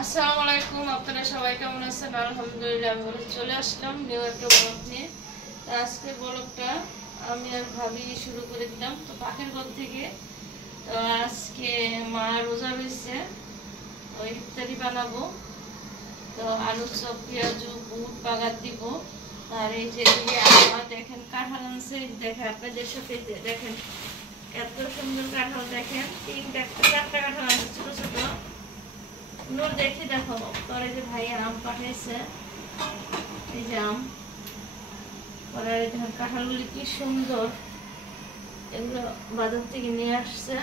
আসসালামু আলাইকুম, আপনারা সবাই কেমন আছেন? আলহামদুলিল্লাহ আমি ভালো। চলে আসলাম নিউ একটা ব্লগ নিয়ে। আজকে ব্লগটা আমি আর ভাবি শুরু করে দিলাম তো পাখির ঘর থেকে। তো আজকে মা রোজা রয়েছে, ওই ইফতারি বানাবো। তো আলু চপ, পেঁয়াজু, বুট বাগার দিব। আর এই যে আমার দেখেন কাঁঠাল আনছে, দেখেন আপনাদের সাথে দেখেন এত সুন্দর কাঁঠাল। দেখেন চারটা কাঁঠাল আনছে ছোট ছোট। নূর দেখে দেখো তোর এই যে ভাই আম পাঠাইছে, এই যে আম পরে দেখেন কাঁঠালগুলি কি সুন্দর, এগুলো বাজার থেকে নিয়ে আসছে।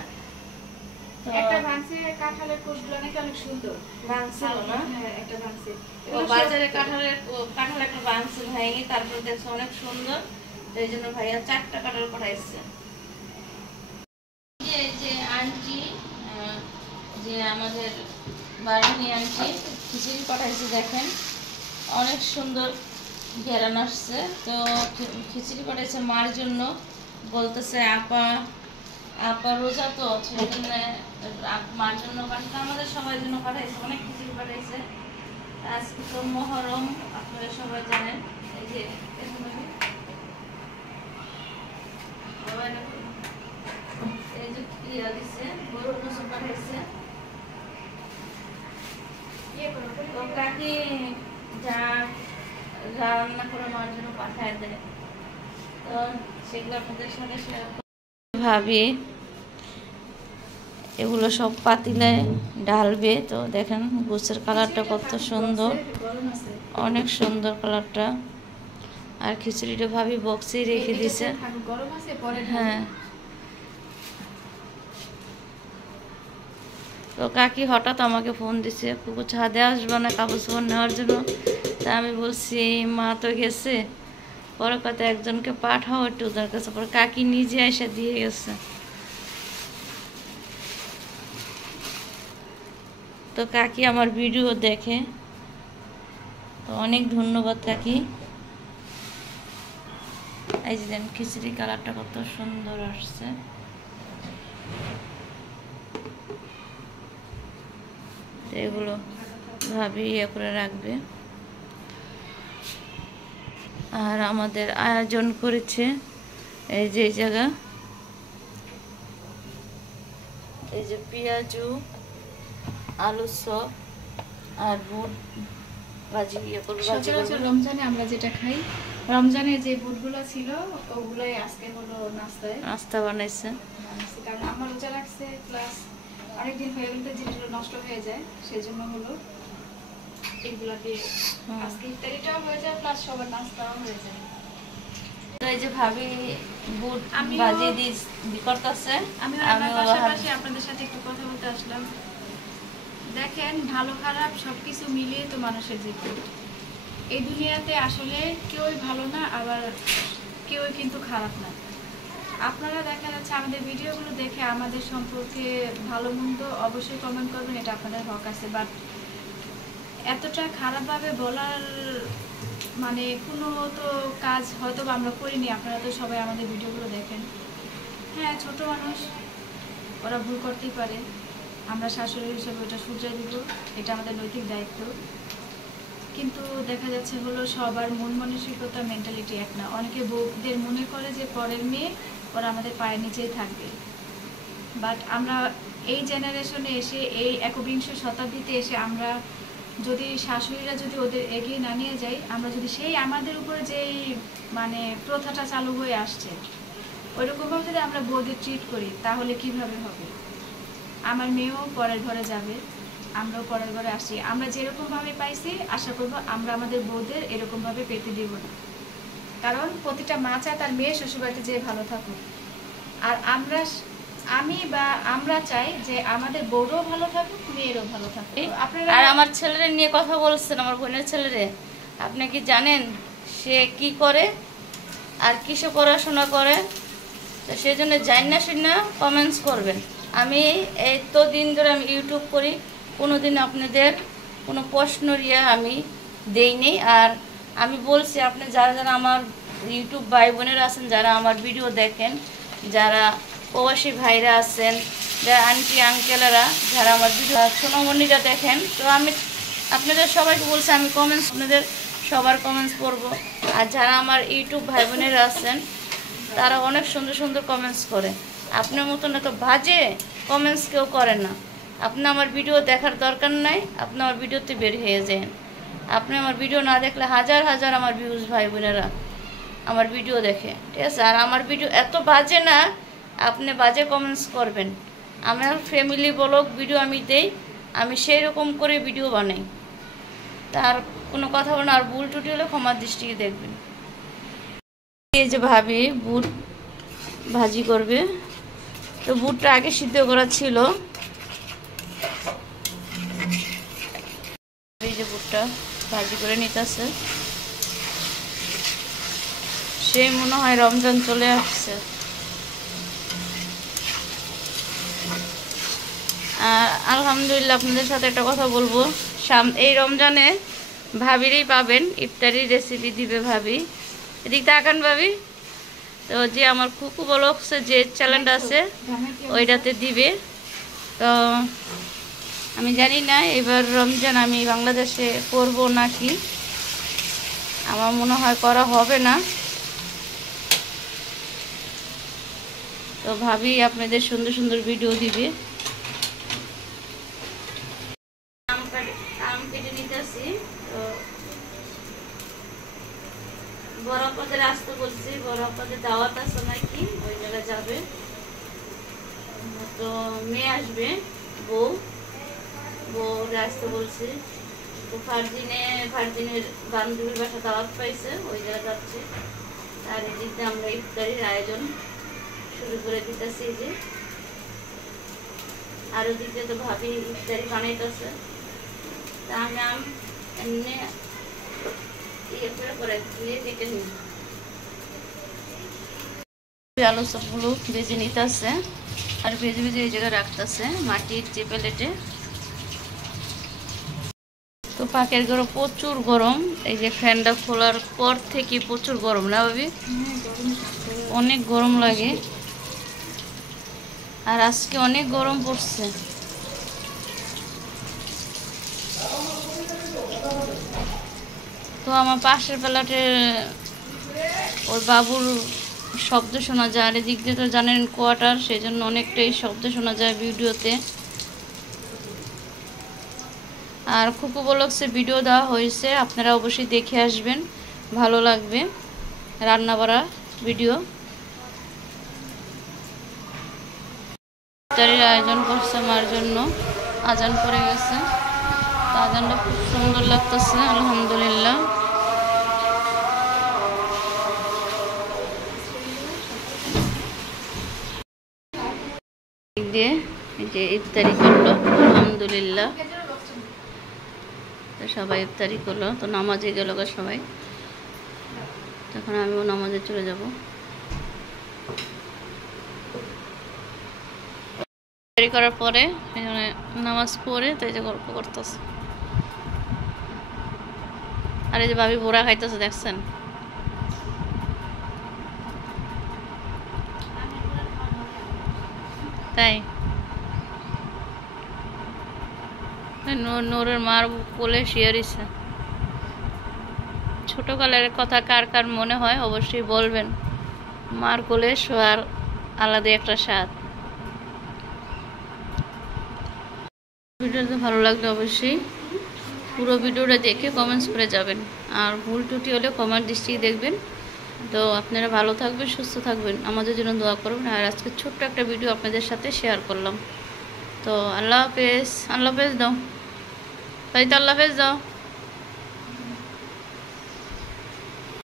একটা ভাঙছে কাঁঠালের কোষগুলো নাকি অনেক সুন্দর ভাঙছিল না? হ্যাঁ একটা ভাঙছে বাজারে কাঁঠাল একটা ভাঙছে ভাঙি, তারপর দেখছে অনেক সুন্দর, এই জন্য ভাইয়া 4টা কাঁঠাল পাঠাইছে। এই যে আন্টি যে আমাদের বাড়ি আন্টি খিচুড়ি পাঠাইছে, দেখেন অনেক সুন্দর ঘেরান আসছে। তো খিচুড়ি পাঠাইছে মার জন্য, বলতেছে আপা রোজা তো সেই জন্য মার জন্য পাঠাইছে, আমাদের সবার জন্য পাঠাইছে, অনেক খিচুড়ি পাঠাইছে। আজকে তো মহরম, আপনারা সবাই জানেন। এই যে এই যে ইয়া দিছে, গরুর গোশত পাঠাইছে। তো কাকি যা রান্না করে মার জন্য পাঠায় দেয়, তো সেগুলো আপনাদের সাথে শেয়ার ভাবি এগুলো সব পাতিলে ঢালবে। তো দেখেন গোছের কালারটা কত সুন্দর, অনেক সুন্দর কালারটা। আর খিচুড়িটা ভাবি বক্সেই রেখে দিছে। হ্যাঁ, তো কাকি হঠাৎ আমাকে ফোন দিছে, কুকু ছাদে আসবে না কাপড় চোপড় নেওয়ার জন্য। তা আমি বলছি মা তো গেছে, পরে কথা একজনকে পাঠাও একটু ওদের কাছে। পরে কাকি নিজে এসে দিয়ে গেছে। তো কাকি আমার ভিডিও দেখে, তো অনেক ধন্যবাদ কাকি। এই যে দেন খিচুড়ি কালারটা কত সুন্দর আসছে। এগুলো ভাবি ইয়ে করে রাখবে। আর আমাদের আয়োজন করেছে এই যে জায়গা, এই যে পেঁয়াজু, আলু চপ আর বুট ভাজি ইয়ে করবো। সচরাচর রমজানে আমরা যেটা খাই, রমজানের যে বুটগুলো ছিল ওগুলোই আজকে হলো নাস্তা বানাইছে। কারণ আমার রোজা রাখছে, প্লাস অনেকদিন হয়ে গেলে তো জিনিসগুলো নষ্ট হয়ে যায়, সেজন্য হলো এগুলা দিয়ে আজকে ইফতারিটাও হয়ে যায়, প্লাস সবার নাস্তাও হয়ে যায়। তো এই যে ভাবি বুট ভাজি করতেছে, আমি পাশাপাশি আপনাদের সাথে একটু কথা বলতে আসলাম। দেখেন ভালো খারাপ সবকিছু মিলিয়ে তো মানুষের জীবন। এই দুনিয়াতে আসলে কেউই ভালো না, আবার কেউই কিন্তু খারাপ না। আপনারা দেখা যাচ্ছে আমাদের ভিডিওগুলো দেখে আমাদের সম্পর্কে ভালো মন্দ অবশ্যই কমেন্ট করবেন, এটা আপনাদের হক আছে। বাট এতটা খারাপভাবে বলার মানে কোনো তো কাজ হয়তো আমরা করিনি। আপনারা তো সবাই আমাদের ভিডিওগুলো দেখেন। হ্যাঁ, ছোট মানুষ, ওরা ভুল করতেই পারে। আমরা শাশুড়ি হিসেবে ওটা শুধরে দিব, এটা আমাদের নৈতিক দায়িত্ব। কিন্তু দেখা যাচ্ছে হলো সবার মন মানসিকতা মেন্টালিটি এক না। অনেকে বউদের মনে করে যে পরের মেয়ে ওরা আমাদের পায়ের নিচেই থাকবে। বাট আমরা এই জেনারেশনে এসে, এই একবিংশ শতাব্দীতে এসে আমরা যদি শাশুড়িরা যদি ওদের এগিয়ে না নিয়ে যাই, আমরা যদি সেই আমাদের উপরে যেই মানে প্রথাটা চালু হয়ে আসছে ওইরকমভাবে যদি আমরা বউদের ট্রিট করি, তাহলে কিভাবে হবে? আমার মেয়েও পরের ঘরে যাবে, আমরাও পরের ঘরে আসি। আমরা যেরকমভাবে পাইছি আশা করবো আমরা আমাদের বউদের এরকমভাবে পেতে দিব না। কারণ প্রতিটা মা চায় তার মেয়ে শ্বশুরবাড়িতে যেয়ে ভালো থাকুক। আর আমরা চাই যে আমাদের বউরাও ভালো থাকুক, মেয়েরও ভালো থাকুক। আর আমার ছেলেরে নিয়ে কথা বলছেন, আমার বোনের ছেলেরে, আপনি কি জানেন সে কি করে আর কিসে পড়াশোনা করে? তো সেই জন্য জানি না শুনে কমেন্টস করবেন। আমি এই তো দিন ধরে আমি ইউটিউব করি, কোনো দিন আপনাদের কোনো প্রশ্ন আমি দেইনি। আর আমি বলছি আপনি যারা যারা আমার ইউটিউব ভাই বোনেরা আছেন, যারা আমার ভিডিও দেখেন, যারা প্রবাসী ভাইরা আছেন, আন্টি আঙ্কেলেরা যারা আমার ভিডিও সোনামণিরা দেখেন, তো আমি আপনাদের সবাইকে বলছি আমি কমেন্টস আপনাদের সবার কমেন্টস পড়বো। আর যারা আমার ইউটিউব ভাই বোনেরা আছেন তারা অনেক সুন্দর সুন্দর কমেন্টস করে, আপনার মতন এত বাজে কমেন্টস কেউ করে না। আপনি আমার ভিডিও দেখার দরকার নাই, আপনি আমার ভিডিওতে বের হয়ে যান। আপনি আমার ভিডিও না দেখলে হাজার হাজার আমার ভিউজ ভাই বোনেরা আমার ভিডিও দেখে, ঠিক আছে। আর আমার ভিডিও এত বাজে না, আপনি বাজে কমেন্টস করবেন। আমার ফ্যামিলি ব্লগ ভিডিও আমি দেই, আমি সেই রকম করে ভিডিও বানাই, তার কোনো কথা বলো না। আর ভুল টুটি হলে ক্ষমার দৃষ্টিকে দেখবেন। এই যে ভাবি বুট ভাজি করবে, তো বুটটা আগে সিদ্ধ করা ছিল। এই যে বুটটা ভাজি করে নিতেছে, সেই মনে হয় রমজান চলে আসছে। আর আলহামদুলিল্লাহ আপনাদের সাথে একটা কথা বলবো, এই রমজানে ভাবিরই পাবেন ইফতারি রেসিপি দিবে ভাবি। এদিক তাকান ভাবি, তো যে আমার কুকু ব্লগসে যে চ্যানেলটা আছে ওইটাতে দিবে। তো আমি জানি না এবার রমজান আমি বাংলাদেশে করব নাকি, আমার মনে হয় করা হবে না। তো ভাবি আপনাদের সুন্দর সুন্দর ভিডিও দিবে। আম কেটে নিতেছি, তো বড় পদের আসতে বলছি, বড় পদের দাওয়াত আছে নাকি ওই জায়গায় যাবে, তো মেয়ে আসবে, বউ আসতে বলছি। তো ভার্জিনের বান্ধবীর বাসা দাওয়াত পাইছে, ওই জায়গায় যাচ্ছে। আর এদিকে আমরা ইফতারির আয়োজন শুরু করে দিতেছি যে, আর ওদিকে তো ভাবি ইফতারি বানাইতেছে। তা আমি এমনি করে দিয়ে কেটে নিই। আলু সবগুলো ভেজে নিতেছে, আর ভেজে ভেজে এই জায়গায় রাখতেছে মাটির যে প্লেটে। তো পাকের ঘরে প্রচুর গরম, এই যে ফ্যানটা খোলার পর থেকে প্রচুর গরম না ভাবি, অনেক গরম লাগে। আর আজকে অনেক গরম পড়ছে। তো আমার পাশের প্লাটে ওর বাবুর শব্দ শোনা যায়, আর এদিক দিয়ে তো জানেন কোয়ার্টার, সেই জন্য অনেকটাই শব্দ শোনা যায় ভিডিওতে। আর খুকু ব্লগসে ভিডিও দেওয়া হয়েছে, আপনারা অবশ্যই দেখে আসবেন, ভালো লাগবে। রান্না করা ভিডিও ইফতারির আয়োজন করছে আমার জন্য, আজান পড়ে গেছে, তো আজানটা খুব সুন্দর লাগতেছে আলহামদুলিল্লাহ। দিয়ে এই যে ইফতারি করলো আলহামদুলিল্লাহ, সবাই ইফতারি করলো। তো নামাজে গেল সবাই, তখন আমিও নামাজে চলে যাব। ইফতারি করার পরে নামাজ পড়ে তো এই যে গল্প করতেছে। আর এই যে ভাবি বোরা খাইতেছে দেখছেন। তাই নূরের মার কোলে শিয়ারিছে। ছোটকালের কথা কার কার মনে হয় অবশ্যই বলবেন। মার কোলে শোয়ার আলাদা একটা স্বাদ। ভিডিওটা ভালো লাগলে অবশ্যই পুরো ভিডিওটা দেখে কমেন্টস করে যাবেন, আর ভুল ত্রুটি হলে ক্ষমার দৃষ্টি দেখবেন। তো আপনারা ভালো থাকবেন, সুস্থ থাকবেন, আমাদের জন্য দোয়া করবেন। আর আজকে ছোট্ট একটা ভিডিও আপনাদের সাথে শেয়ার করলাম। তো আল্লাহ হাফেজ, আল্লাহ হাফেজ দাও, তাই তো আল্লাহ হাফেজ দাও।